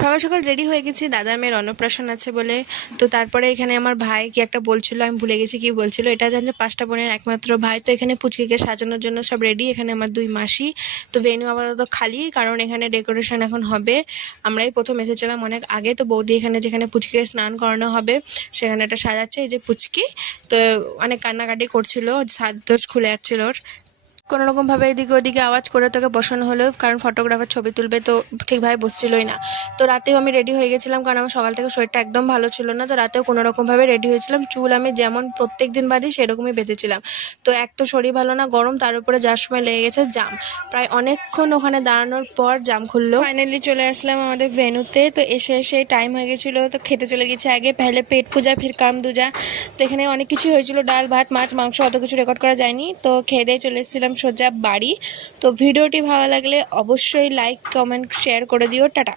সকাল সকাল রেডি হয়ে গেছি, দাদার মেয়ের অন্নপ্রাশন আছে বলে। তো তারপরে এখানে আমার ভাই কি একটা বলছিল, আমি ভুলে গেছি কি বলছিল। এটা জানছে 5টা বোনের একমাত্র ভাই। তো এখানে পুচকিকে সাজানোর জন্য সব রেডি। এখানে আমার 2 মাসি। তো ভেন্যু আপাতত খালি, কারণ এখানে ডেকোরেশন এখন হবে। আমরাই প্রথম এসেছিলাম অনেক আগে। তো বৌদি এখানে যেখানে পুচকিকে স্নান করানো হবে সেখানে একটা সাজাচ্ছে, এই যে পুচকি। তো অনেক কান্নাকাটি করছিল, সাজ খুলে যাচ্ছিল ওর। কোনো রকমভাবে এদিকে ওদিকে আওয়াজ করে তোকে বসানো হলো, কারণ ফটোগ্রাফার ছবি তুলবে, তো ঠিকভাবে বসছিলই না। তো রাতেও আমি রেডি হয়ে গেছিলাম, কারণ আমার সকাল থেকে শরীরটা একদম ভালো ছিল না। তো রাতেও কোনো রকমভাবে রেডি হয়েছিলাম। চুল আমি যেমন প্রত্যেক দিন বাঁধি সেরকমই বেঁধেছিলাম। তো এক তো শরীর ভালো না, গরম, তার উপরে যাওয়ার সময় লেগে গেছে জাম। প্রায় অনেকক্ষণ ওখানে দাঁড়ানোর পর জাম খুললো। ফাইনালি চলে আসলাম আমাদের ভেন্যুতে। তো এসে টাইম হয়ে গেছিলো, তো খেতে চলে গেছি আগে। পহলে পেট পূজা ফির কাম দুজা। তো এখানে অনেক কিছু হয়েছিল, ডাল ভাত মাছ মাংস, অত কিছু রেকর্ড করা যায়নি। তো খেয়ে দিয়ে চলে এসেছিলাম সোজা বাড়ি। তো ভিডিওটি ভালো লাগলে অবশ্যই লাইক কমেন্ট শেয়ার করে দিও। টাটা।